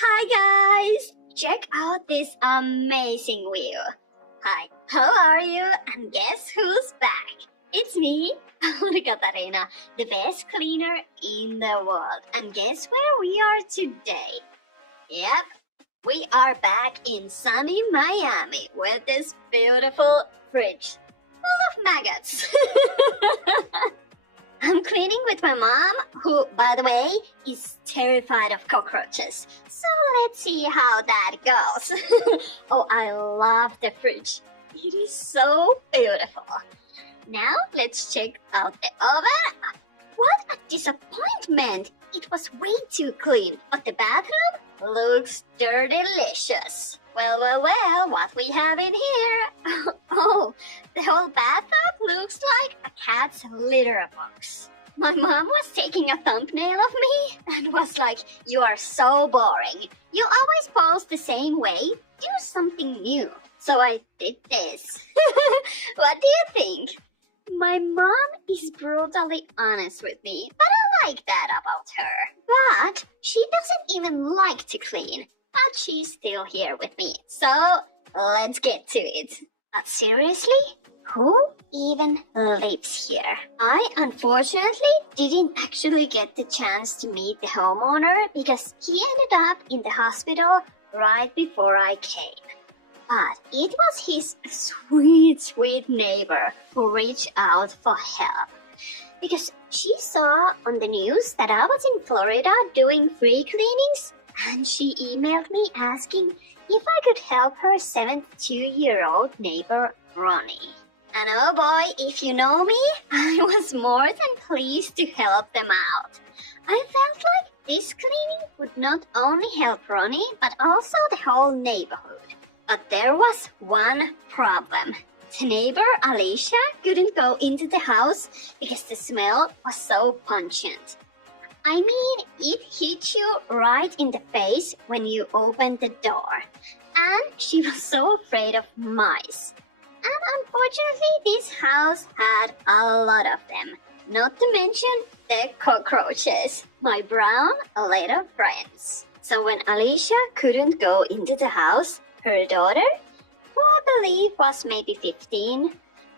Hi guys! Check out this amazing view. Hi, how are you? And guess who's back? It's me, Katarina, the best cleaner in the world. And guess where we are today? Yep, we are back in sunny Miami with this beautiful fridge full of maggots. I'm cleaning with my mom, who, by the way, is terrified of cockroaches. So let's see how that goes. Oh, I love the fridge. It is so beautiful. Now let's check out the oven. What a disappointment! It was way too clean, but the bathroom looks delicious. Well, what we have in here? Oh, the whole bathtub looks like a cat's litter box. My mom was taking a thumbnail of me and was like, "You are so boring. You always post the same way. Do something new." So I did this. What do you think? My mom is brutally honest with me, but I like that about her. But she doesn't even like to clean. But she's still here with me, so let's get to it. But seriously, who even lives here? I unfortunately didn't actually get the chance to meet the homeowner because he ended up in the hospital right before I came. But it was his sweet neighbor who reached out for help. Because she saw on the news that I was in Florida doing free cleanings, and she emailed me asking if I could help her 72-year-old neighbor, Ronnie. And oh boy, if you know me, I was more than pleased to help them out. I felt like this cleaning would not only help Ronnie, but also the whole neighborhood. But there was one problem. The neighbor, Alicia, couldn't go into the house because the smell was so pungent. I mean, it hit you right in the face when you opened the door. And she was so afraid of mice. And unfortunately, this house had a lot of them. Not to mention the cockroaches, my brown little friends. So when Alicia couldn't go into the house, her daughter, who I believe was maybe 15,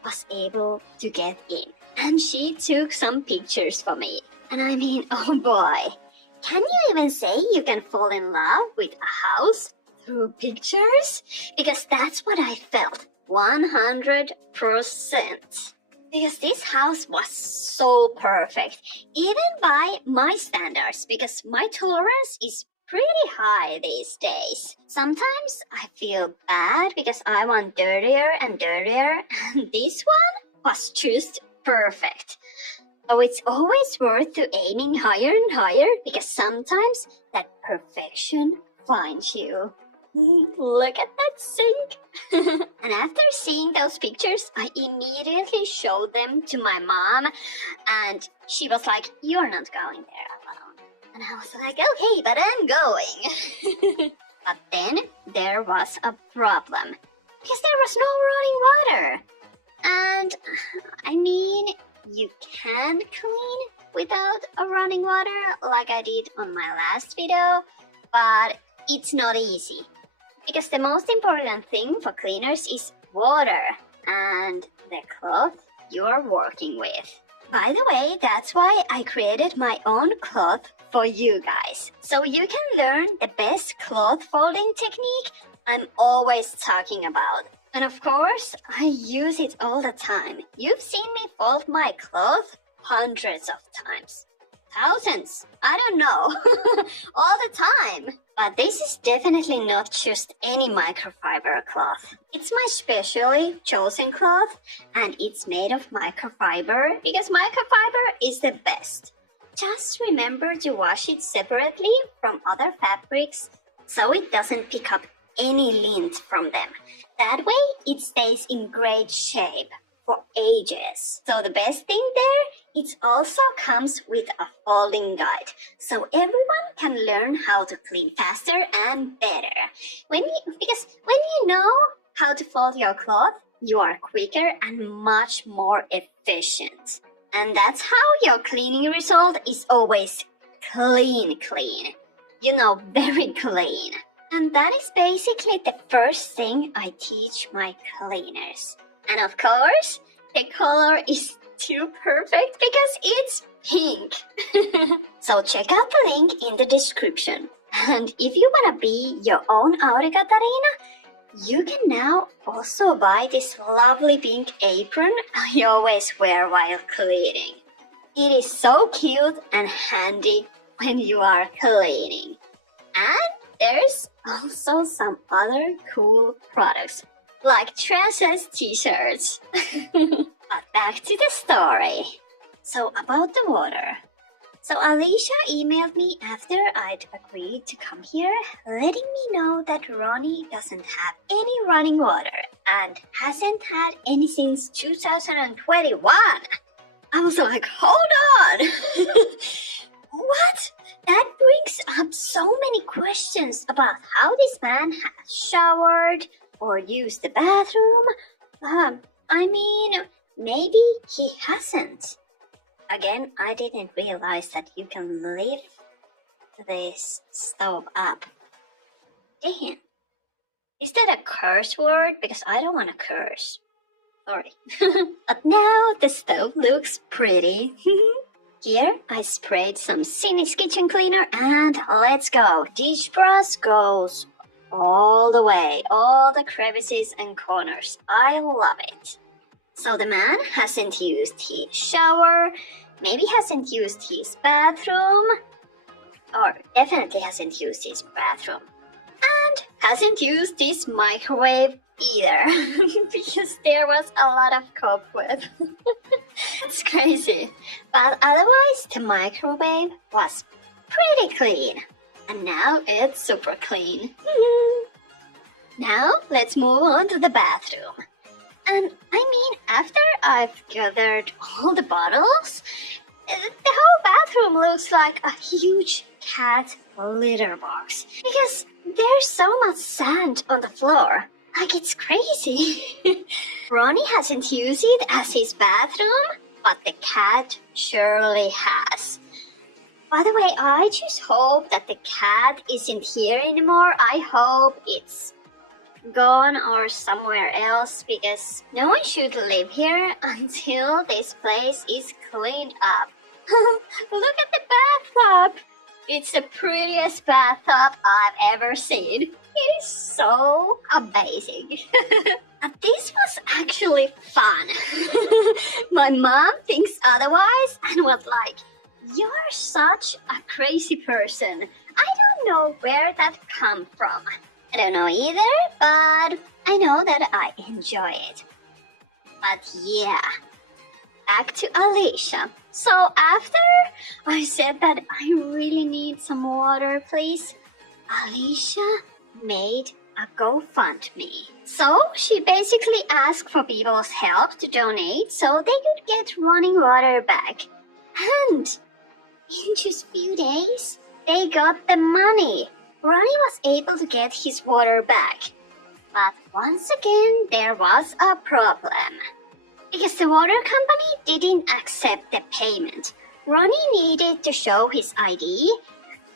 was able to get in. And she took some pictures for me. And I mean, oh boy, can you even say you can fall in love with a house through pictures? Because that's what I felt, 100%. Because this house was so perfect, even by my standards, because my tolerance is pretty high these days. Sometimes I feel bad because I want dirtier and dirtier, and this one was just perfect. So it's always worth to aiming higher and higher because sometimes that perfection finds you. Look at that sink! And after seeing those pictures, I immediately showed them to my mom, and she was like, "You're not going there alone." And I was like, "Okay, but I'm going." But then there was a problem because there was no running water. And I mean, you can clean without a running water like I did on my last video, but it's not easy. Because the most important thing for cleaners is water and the cloth you're working with. By the way, that's why I created my own cloth for you guys. So you can learn the best cloth folding technique I'm always talking about. And of course, I use it all the time. You've seen me fold my cloth hundreds of times. Thousands, I don't know, all the time. But this is definitely not just any microfiber cloth. It's my specially chosen cloth, and it's made of microfiber because microfiber is the best. Just remember to wash it separately from other fabrics so it doesn't pick up any lint from them. That way it stays in great shape for ages. So the best thing there, it also comes with a folding guide, so everyone can learn how to clean faster and better. Because when you know how to fold your cloth, you are quicker and much more efficient. And that's how your cleaning result is always clean. very clean. And that is basically the first thing I teach my cleaners. And of course, the color is too perfect because it's pink. So check out the link in the description. And if you want to be your own Auri Katarina, you can now also buy this lovely pink apron I always wear while cleaning. It is so cute and handy when you are cleaning. And there's also some other cool products, like Trans's t-shirts. But back to the story. So about the water. So Alicia emailed me after I'd agreed to come here, letting me know that Ronnie doesn't have any running water and hasn't had any since 2021. I was like, hold on! What? That brings up so many questions about how this man has showered or used the bathroom. Maybe he hasn't. Again, I didn't realize that you can lift this stove up. Damn. Is that a curse word? Because I don't want to curse. Sorry. But now the stove looks pretty. Here, I sprayed some Cynic's kitchen cleaner and let's go. Dish brush goes all the way, all the crevices and corners. I love it. So the man hasn't used his shower, maybe hasn't used his bathroom, or definitely hasn't used his bathroom, and hasn't used his microwave either, because there was a lot of cobweb. It's crazy. But otherwise, the microwave was pretty clean, and now it's super clean. Now, let's move on to the bathroom. And after I've gathered all the bottles, the whole bathroom looks like a huge cat litter box. Because there's so much sand on the floor. Like, it's crazy. Ronnie hasn't used it as his bathroom, but the cat surely has. By the way, I just hope that the cat isn't here anymore. I hope it's gone or somewhere else, because no one should live here until this place is cleaned up. Look at the bathtub! It's the prettiest bathtub I've ever seen. It is so amazing. But this was actually fun. My mom thinks otherwise and was like, "You're such a crazy person. I don't know where that come from." I don't know either, but I know that I enjoy it. But yeah, back to Alicia. So after I said that I really need some water, please, Alicia made a GoFundMe. So she basically asked for people's help to donate so they could get running water back. And in just few days, they got the money. Ronnie was able to get his water back. But once again, there was a problem. Because the water company didn't accept the payment. Ronnie needed to show his ID,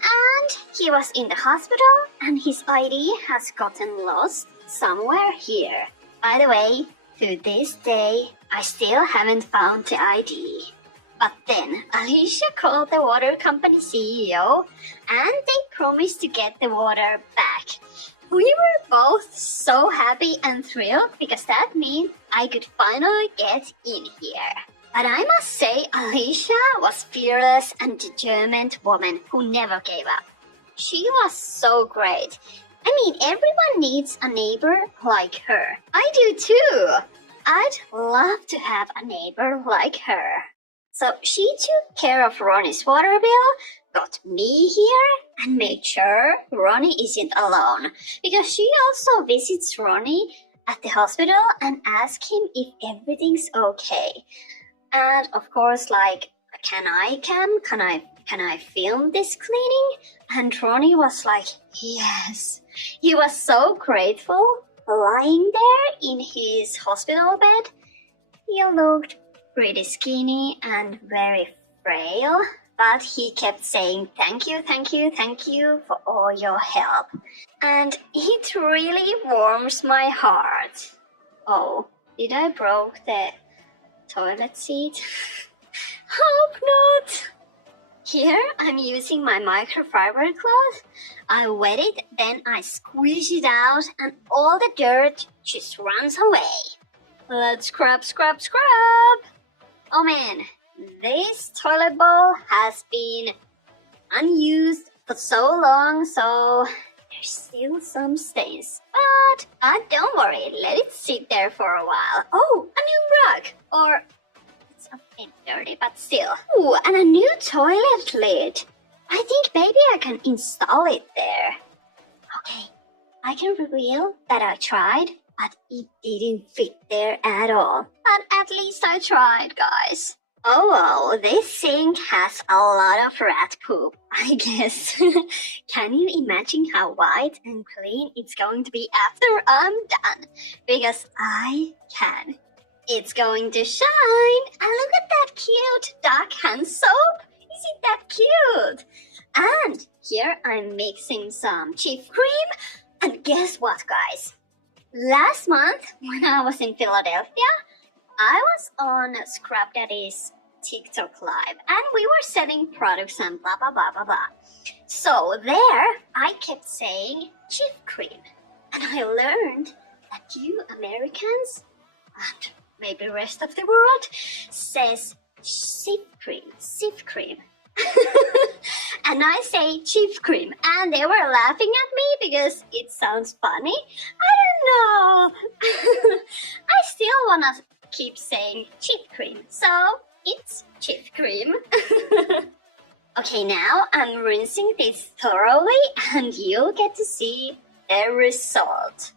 and he was in the hospital, and his ID has gotten lost somewhere here. By the way, to this day, I still haven't found the ID. But then, Alicia called the water company CEO, and they promised to get the water back. We were both so happy and thrilled because that meant I could finally get in here. But I must say, Alicia was fearless and determined woman who never gave up. She was so great. Everyone needs a neighbor like her. I do too. I'd love to have a neighbor like her. So she took care of Ronnie's water bill, got me here, and made sure Ronnie isn't alone. Because she also visits Ronnie at the hospital and asks him if everything's okay. And of course, can I film this cleaning? And Ronnie was like, yes. He was so grateful, lying there in his hospital bed. He looked pretty skinny and very frail, but he kept saying thank you, thank you, thank you for all your help. And it really warms my heart. Oh, did I broke the toilet seat? Hope not. Here I'm using my microfiber cloth. I wet it, then I squeeze it out, and all the dirt just runs away. Let's scrub, scrub, scrub. Oh man, this toilet bowl has been unused for so long, so there's still some stains. But don't worry, let it sit there for a while. Oh, a new rug. Or it's a bit dirty, but still. Ooh, and a new toilet lid. I think maybe I can install it there. Okay, I can reveal that I tried, but it didn't fit there at all. But at least I tried, guys. Oh well, this sink has a lot of rat poop, I guess. Can you imagine how white and clean it's going to be after I'm done? Because I can. It's going to shine. And look at that cute duck hand soap. Isn't that cute? And here I'm mixing some chief cream. And guess what, guys? Last month, when I was in Philadelphia, I was on Scrub Daddy's TikTok live and we were selling products and blah blah blah blah blah. So there I kept saying chief cream, and I learned that you Americans and maybe rest of the world says sip cream, sip cream. And I say chief cream, and they were laughing at me because it sounds funny. I don't know. I still wanna keep saying chief cream, so it's chief cream. Okay, now I'm rinsing this thoroughly, and you'll get to see the result.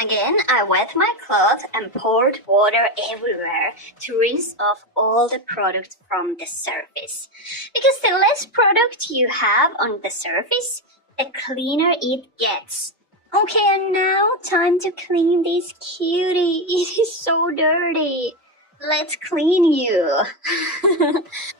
Again, I wet my cloth and poured water everywhere to rinse off all the product from the surface. Because the less product you have on the surface, the cleaner it gets. Okay, and now time to clean this cutie. It is so dirty. Let's clean you.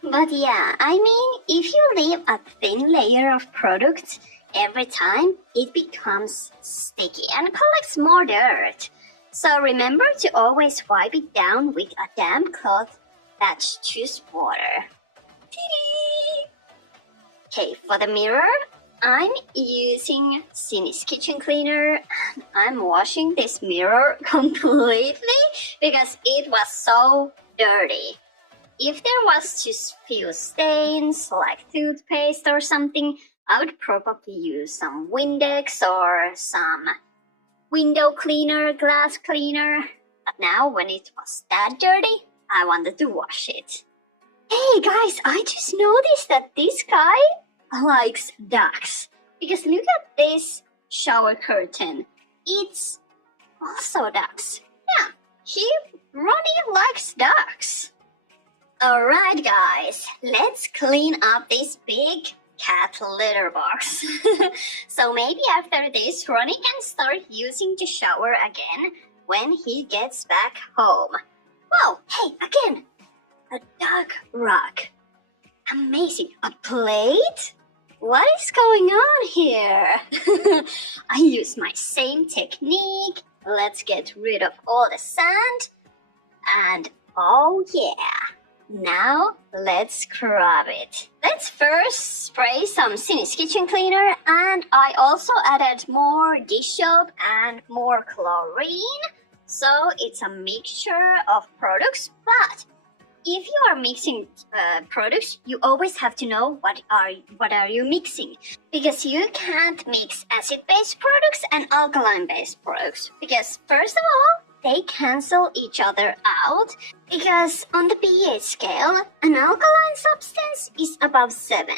But yeah, I mean, if you leave a thin layer of product every time, it becomes sticky and collects more dirt. So remember to always wipe it down with a damp cloth that's just water. Okay, for the mirror, I'm using Cindy's kitchen cleaner, and I'm washing this mirror completely because it was so dirty. If there was just few stains like toothpaste or something, I would probably use some Windex or some window cleaner, glass cleaner. But now when it was that dirty, I wanted to wash it. Hey guys, I just noticed that this guy likes ducks. Because look at this shower curtain. It's also ducks. Yeah, Ronnie likes ducks. Alright guys, let's clean up this big cat litter box. So maybe after this, Ronnie can start using the shower again when he gets back home. Whoa, hey, again, a dog rug. Amazing, a plate? What is going on here? I use my same technique. Let's get rid of all the sand. And oh yeah, now let's scrub it. Let's first spray some Cindy's kitchen cleaner, and I also added more dish soap and more chlorine. So it's a mixture of products, but if you are mixing products, you always have to know what are you mixing, because you can't mix acid-based products and alkaline-based products, because first of all, they cancel each other out, because on the pH scale, an alkaline substance is above 7,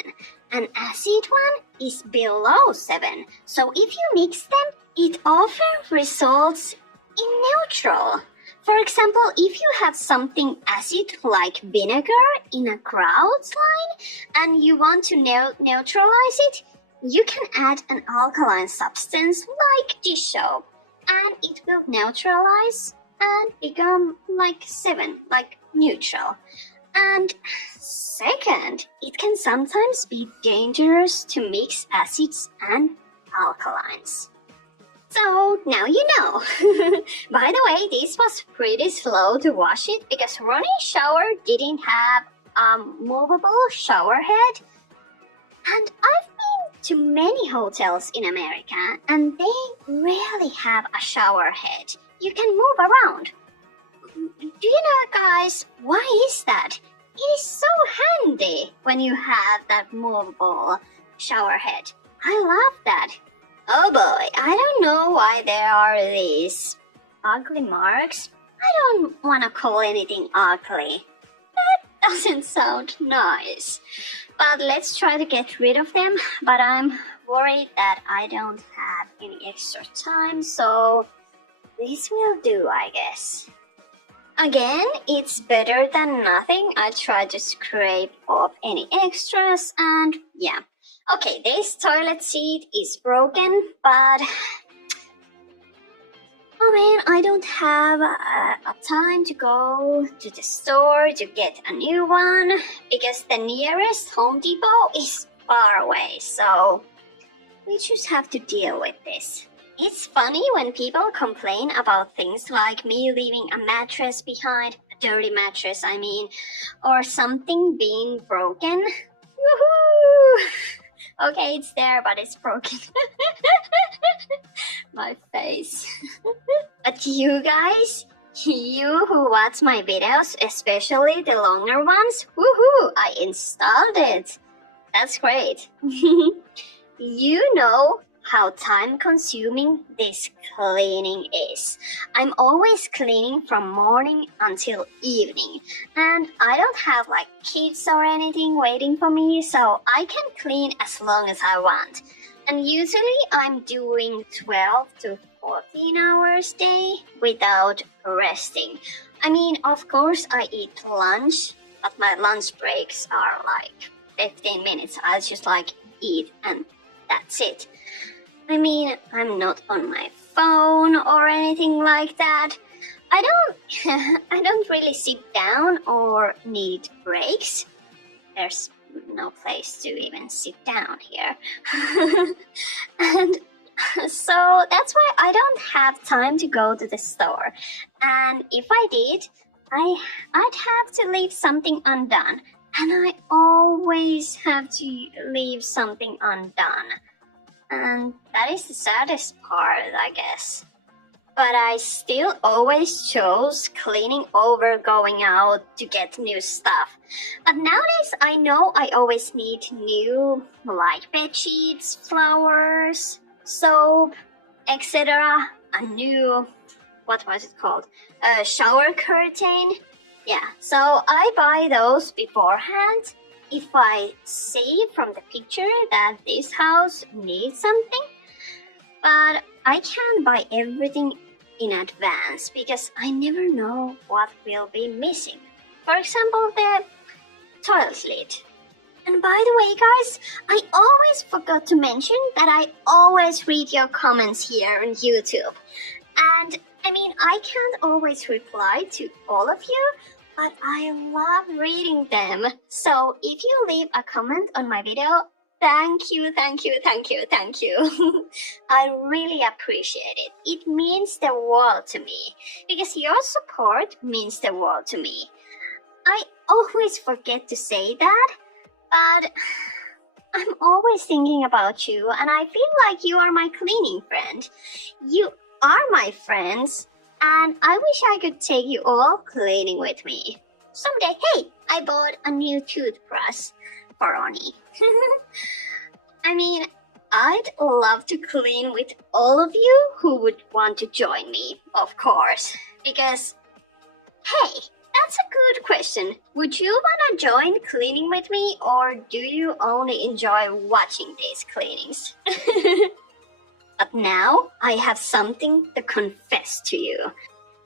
an acid one is below 7. So if you mix them, it often results in neutral. For example, if you have something acid like vinegar in a cloud's line and you want to neutralize it, you can add an alkaline substance like dish soap, and it will neutralize and become like 7, like neutral. And second, it can sometimes be dangerous to mix acids and alkalines. So now you know. By the way, this was pretty slow to wash it because Ronnie's shower didn't have a movable shower head. And I've been to many hotels in America and they rarely have a shower head. You can move around. Do you know, guys, why is that? It is so handy when you have that movable shower head. I love that. Oh boy, I don't know why there are these ugly marks. I don't want to call anything ugly. That doesn't sound nice. But let's try to get rid of them. But I'm worried that I don't have any extra time, so this will do, I guess. Again, it's better than nothing. I tried to scrape off any extras and yeah. Okay, this toilet seat is broken, but oh man, I don't have a time to go to the store to get a new one because the nearest Home Depot is far away, so we just have to deal with this. It's funny when people complain about things like me leaving a mattress behind, a dirty mattress I mean, or something being broken. Woohoo! Okay, it's there, but it's broken. My face. But you guys, you who watch my videos, especially the longer ones, woohoo, I installed it. That's great. You know how time-consuming this cleaning is. I'm always cleaning from morning until evening, and I don't have like kids or anything waiting for me, so I can clean as long as I want. And usually I'm doing 12 to 14 hours a day without resting. I mean, of course I eat lunch, but my lunch breaks are like 15 minutes. I'll just like eat and that's it. I mean, I'm not on my phone or anything like that. I don't really sit down or need breaks. There's no place to even sit down here. And so that's why I don't have time to go to the store. And if I did, I'd have to leave something undone. And I always have to leave something undone. And that is the saddest part, I guess. But I still always chose cleaning over going out to get new stuff. But nowadays I know I always need new like bed sheets, flowers, soap, etc. A new, what was it called? A shower curtain. Yeah, so I buy those beforehand. If I see from the picture that this house needs something, but I can't buy everything in advance because I never know what will be missing. For example, the toilet lid. And by the way, guys, I always forgot to mention that I always read your comments here on YouTube. And I mean, I can't always reply to all of you, but I love reading them. So if you leave a comment on my video, thank you. I really appreciate it. It means the world to me because your support means the world to me. I always forget to say that, but I'm always thinking about you and I feel like you are my cleaning friend. You are my friends. And I wish I could take you all cleaning with me. Someday, hey, I bought a new toothbrush for Ronnie. I mean, I'd love to clean with all of you who would want to join me, of course. Because, hey, that's a good question. Would you want to join cleaning with me or do you only enjoy watching these cleanings? But now I have something to confess to you.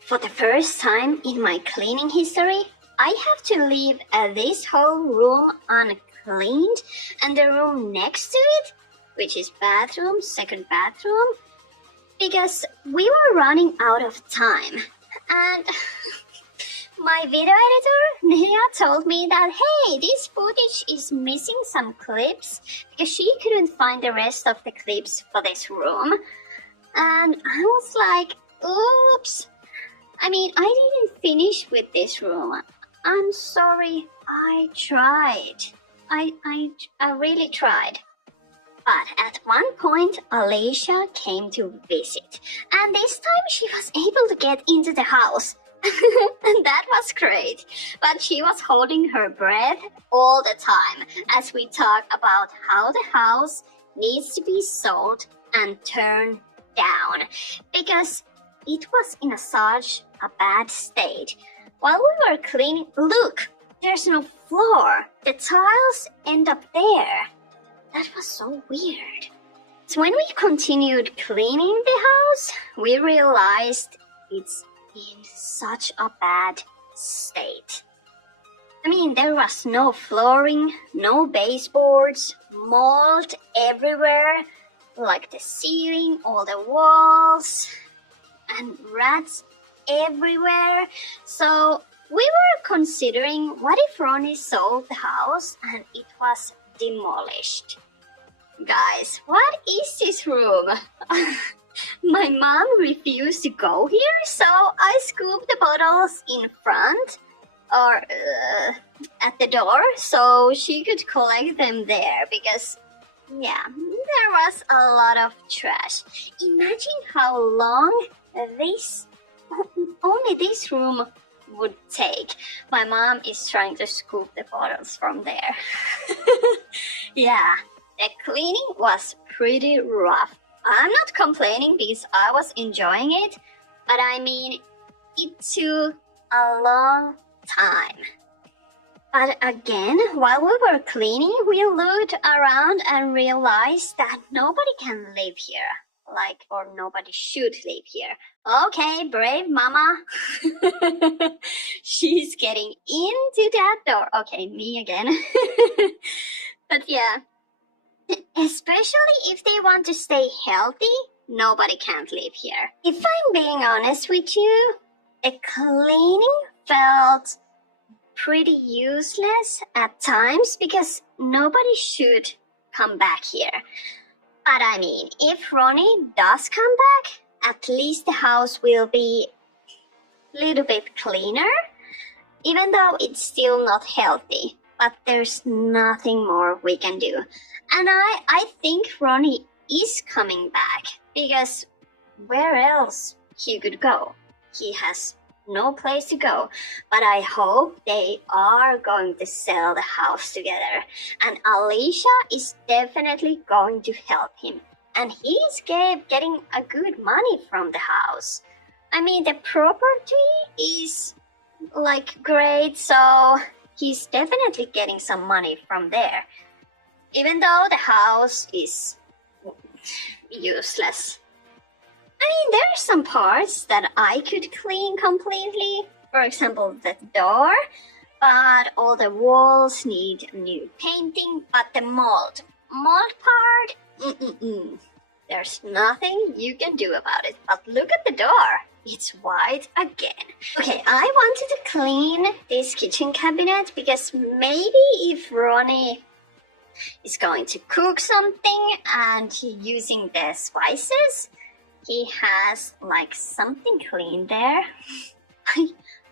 For the first time in my cleaning history, I have to leave this whole room uncleaned and the room next to it, which is bathroom, second bathroom, because we were running out of time. And my video editor, Nia, told me that, hey, this footage is missing some clips because she couldn't find the rest of the clips for this room. And I was like, oops. I mean, I didn't finish with this room. I'm sorry, I tried. I really tried. But at one point, Alicia came to visit. And this time she was able to get into the house. And that was great. But she was holding her breath all the time as we talk about how the house needs to be sold and turned down because it was in such a bad state. While we were cleaning, look, there's no floor. The tiles end up there. That was so weird. So when we continued cleaning the house, we realized it's in such a bad state. I mean, there was no flooring, no baseboards, mold everywhere, like the ceiling, all the walls, and rats everywhere. So we were considering what if Ronnie sold the house and it was demolished. Guys, what is this room? My mom refused to go here, so I scooped the bottles in front or at the door so she could collect them there because, yeah, there was a lot of trash. Imagine how long only this room would take. My mom is trying to scoop the bottles from there. Yeah, the cleaning was pretty rough. I'm not complaining because I was enjoying it, but I mean, it took a long time. But again, while we were cleaning, we looked around and realized that nobody can live here. Or nobody should live here. Okay, brave mama. She's getting into that door. Okay, me again. But yeah. Especially if they want to stay healthy, nobody can live here. If I'm being honest with you, the cleaning felt pretty useless at times because nobody should come back here. But I mean, if Ronnie does come back, at least the house will be a little bit cleaner, even though it's still not healthy. But there's nothing more we can do. And I think Ronnie is coming back because where else he could go? He has no place to go. But I hope they are going to sell the house together. And Alicia is definitely going to help him. And he's getting a good money from the house. I mean, the property is great, so he's definitely getting some money from there. Even though the house is useless. I mean, there are some parts that I could clean completely. For example, the door. But all the walls need new painting. But the mold part, there's nothing you can do about it. But look at the door. It's white again. Okay, I wanted to clean this kitchen cabinet because maybe if Ronnie is going to cook something and he's using the spices, he has something clean there.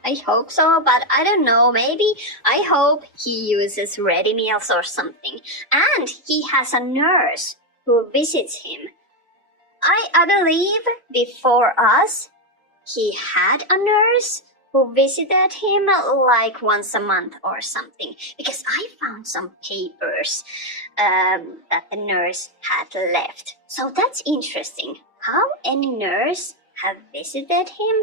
I hope so, but I don't know. Maybe I hope he uses ready meals or something. And he has a nurse who visits him. I believe before us, he had a nurse who visited him once a month or something. Because I found some papers that the nurse had left. So that's interesting. How any nurse have visited him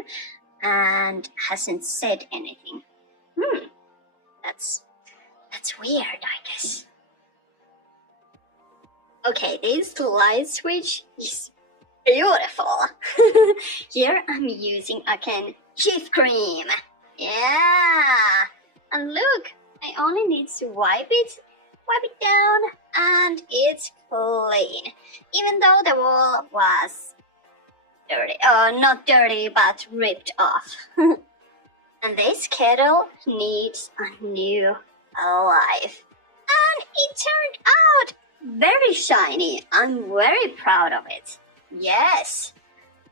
and hasn't said anything. That's weird, I guess. Okay, this light switch is beautiful. Here I'm using again Jif cream. Yeah. And look, I only need to wipe it down and it's clean. Even though the wall was dirty. Not dirty, but ripped off. And this kettle needs a new life. And it turned out very shiny. I'm very proud of it. Yes.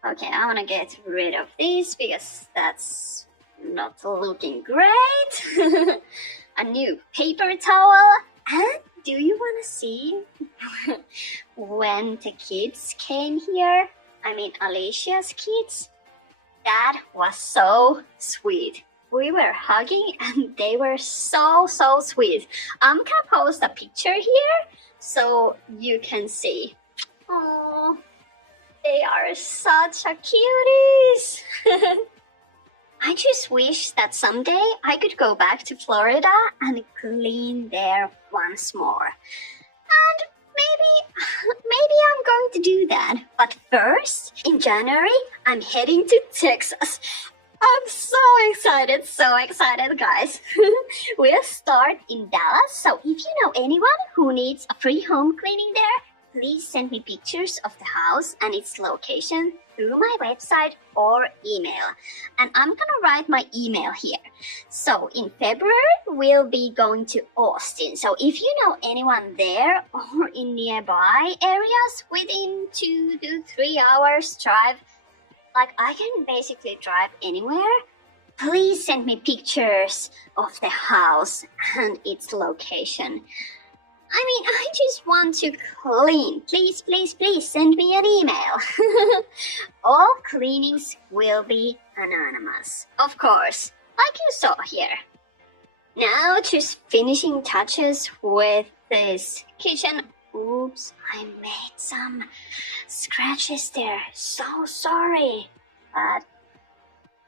Okay, I want to get rid of this because that's not looking great. A new paper towel. And do you want to see when the kids came here? I mean, Alicia's kids. That was so sweet. We were hugging and they were so sweet. I'm gonna post a picture here so you can see. Oh, they are such a cuties. I just wish that someday I could go back to Florida and clean there once more. And maybe I'm going to do that. But first, in January, I'm heading to Texas. I'm so excited, guys. We'll start in Dallas, so if you know anyone who needs a free home cleaning there, please send me pictures of the house and its location through my website or email. And I'm gonna write my email here. So in February, we'll be going to Austin. So if you know anyone there or in nearby areas within 2 to 3 hours drive, like I can basically drive anywhere, please send me pictures of the house and its location. I mean, I just want to clean. Please send me an email. All cleanings will be anonymous, of course, like you saw here. Now just finishing touches with this kitchen. Oops, I made some scratches there. So sorry. But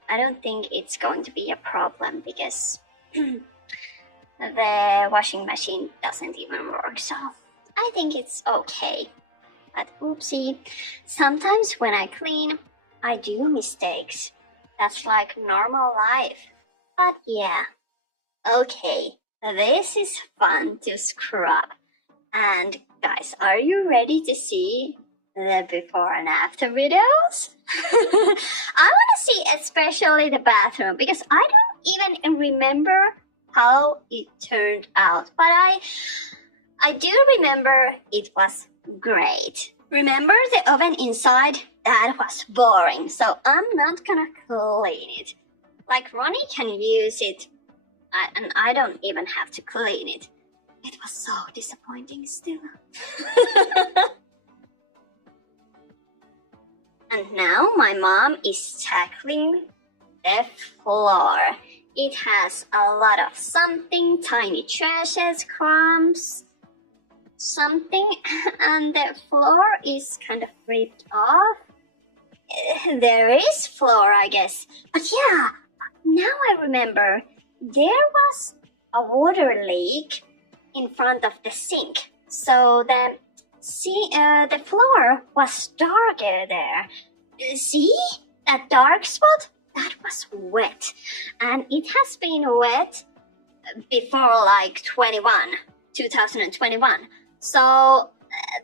I don't think it's going to be a problem because the washing machine doesn't even work, so I think it's okay. But oopsie, sometimes when I clean, I do mistakes. That's like normal life. But yeah, okay, this is fun to scrub. And guys, are you ready to see the before and after videos? I want to see especially the bathroom because I don't even remember how it turned out, but I do remember it was great. Remember the oven inside? That was boring, so I'm not gonna clean it. Like Ronnie can use it, and I don't even have to clean it. It was so disappointing still. And now my mom is tackling the floor. It has a lot of something, tiny trashes, crumbs, something, and the floor is kind of ripped off. There is floor, I guess. But yeah, now I remember, there was a water leak in front of the sink. So the floor was darker there. See that dark spot? That was wet, and it has been wet before like 2021. So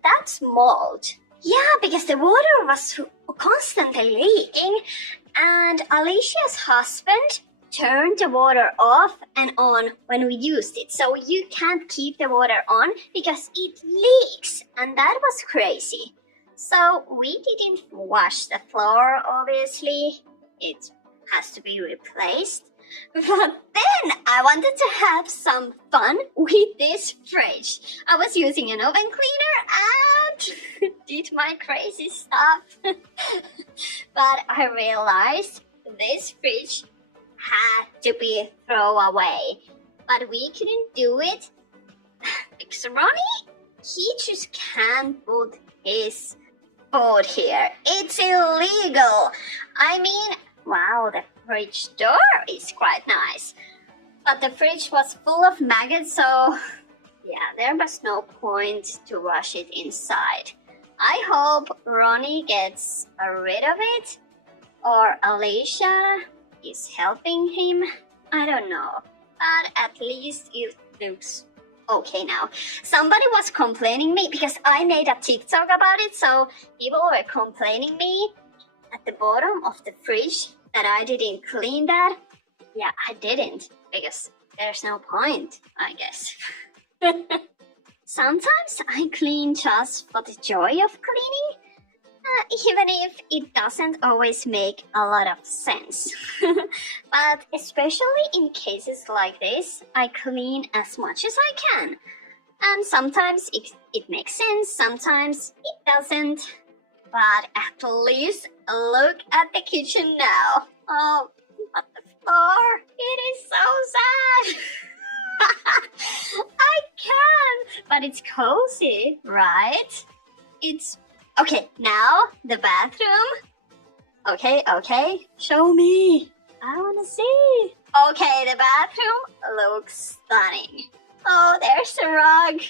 that's mold. Yeah, because the water was constantly leaking, and Alicia's husband turned the water off and on when we used it. So you can't keep the water on because it leaks, and that was crazy. So we didn't wash the floor, obviously. It has to be replaced. But then I wanted to have some fun with this fridge. I was using an oven cleaner and did my crazy stuff. But I realized this fridge had to be thrown away. But we couldn't do it because Ronnie, he just can't put his food here. It's illegal. I mean, wow, the fridge door is quite nice. But the fridge was full of maggots, so yeah, there was no point to wash it inside. I hope Ronnie gets rid of it, or Alicia is helping him. I don't know, but at least it looks okay now. Somebody was complaining me because I made a TikTok about it, so people were complaining me at the bottom of the fridge that I didn't clean that. Yeah, I didn't, because there's no point, I guess. Sometimes I clean just for the joy of cleaning, even if it doesn't always make a lot of sense. But especially in cases like this, I clean as much as I can. And sometimes it makes sense, sometimes it doesn't. But at least look at the kitchen now. Oh, but the floor, it is so sad. I can, but it's cozy, right? It's okay. Now the bathroom. Okay, show me. I wanna see. Okay, the bathroom looks stunning. Oh, there's a rug.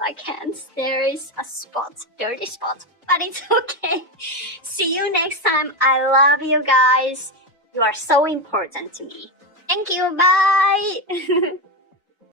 I can't. There is a spot, dirty spot, but it's okay. See you next time. I love you guys. You are so important to me. Thank you. Bye.